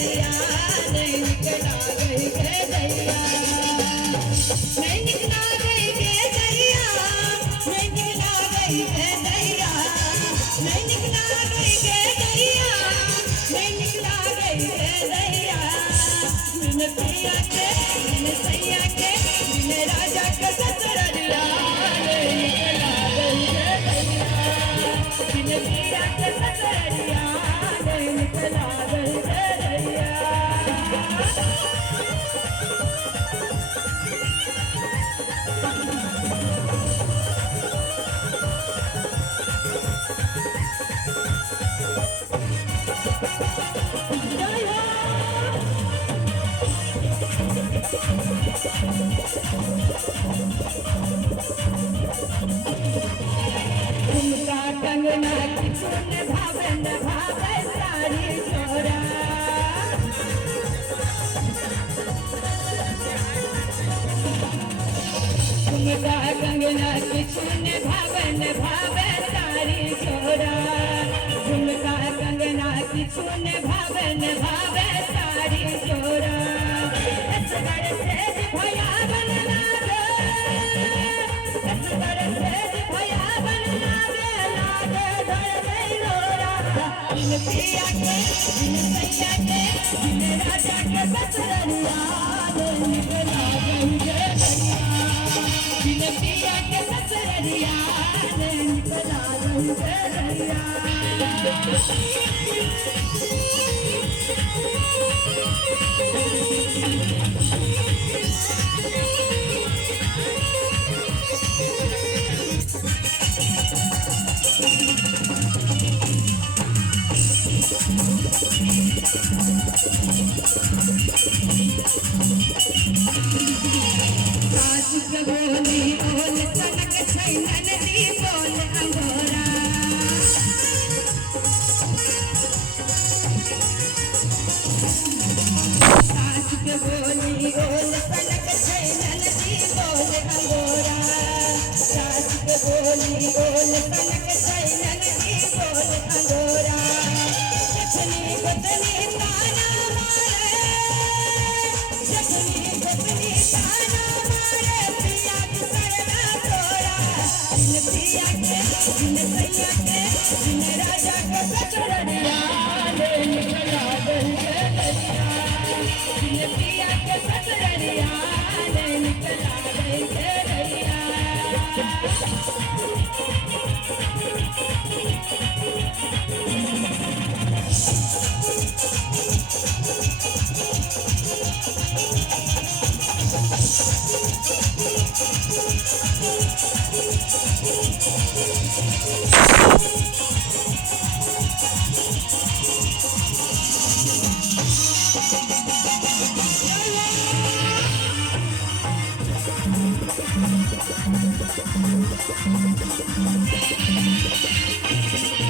ससुररिया नहीं निकला गई के दैया नहीं निकला गई के दैया नहीं निकला गई के दैया नहीं निकला गई के दैया नहीं निकला गई के दैया बिन पिया के बिन सैया के बिन राजा के ससुररिया नहीं निकला गई के दैया बिन पिया के ससुररिया नहीं निकला गई के दैया झुमका कंगना किछुन भावन भावे सारी छोरा झुमका कंगना किछुन भावन भावे सारी छोरा झुमका कंगना किछुन भावन भावे सारी छोरा असगर से भया बनना गे असगर से भया बनना गे लागे धर गई रोरा बिन पिया के बिन सैया के बिन राजा के ससुररिया नहीं निकला गई के दैया बिन पिया के ससुररिया नहीं निकला गई के दैया सास के बोली बोल सनक छै ननदी बोल अंगोरा सास के बोली बोल सनक छै ननदी बोल अंगोरा सास के बोली बोल सनक छै ननदी बोल अंगोरा जखनी गोतनी ताना मारे जखनी गोतनी ताना मारे पिया की सरना तोरा बिन पिया के बिन सैया के बिन राजा के ससुररिया नहीं निकला गई के दैया बिन पिया के ससुररिया नहीं निकला गई के दैया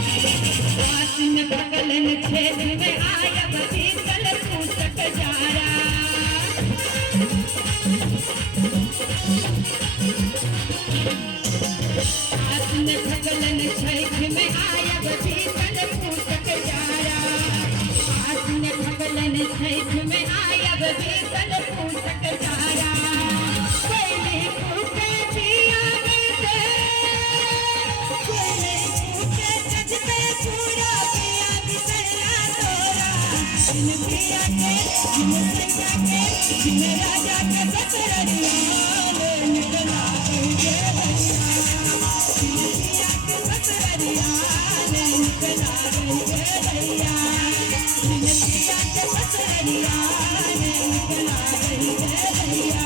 वासिन पगलन छेद में आया भीतर पूतक जारा वासिन पगलन छेद में आया भीतर पूतक जारा वासिन पगलन छेद में आया भीतर पूतक जारा पहले फूटे पिया गए पहले फूटे जजते पूरा पिया की सरना तोरा बिन पिया के बिन सैया के बिन राजा के ससुररिया नहीं निकला गई के दैया बिन पिया के ससुररिया नहीं निकला गई के दैया बिन पिया के ससुररिया नहीं निकला गई के दैया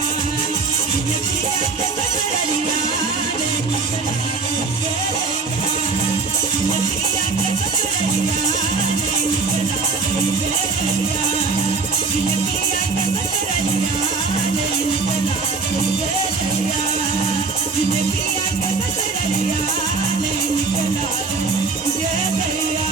बिन पिया के ससुररिया नहीं निकला गई के दैया बिन पिया के ससुररिया नहीं निकला गई के दैया बिन पिया के ससुररिया नहीं निकला गई के दैया बिन पिया के ससुररिया नहीं निकला गई के दैया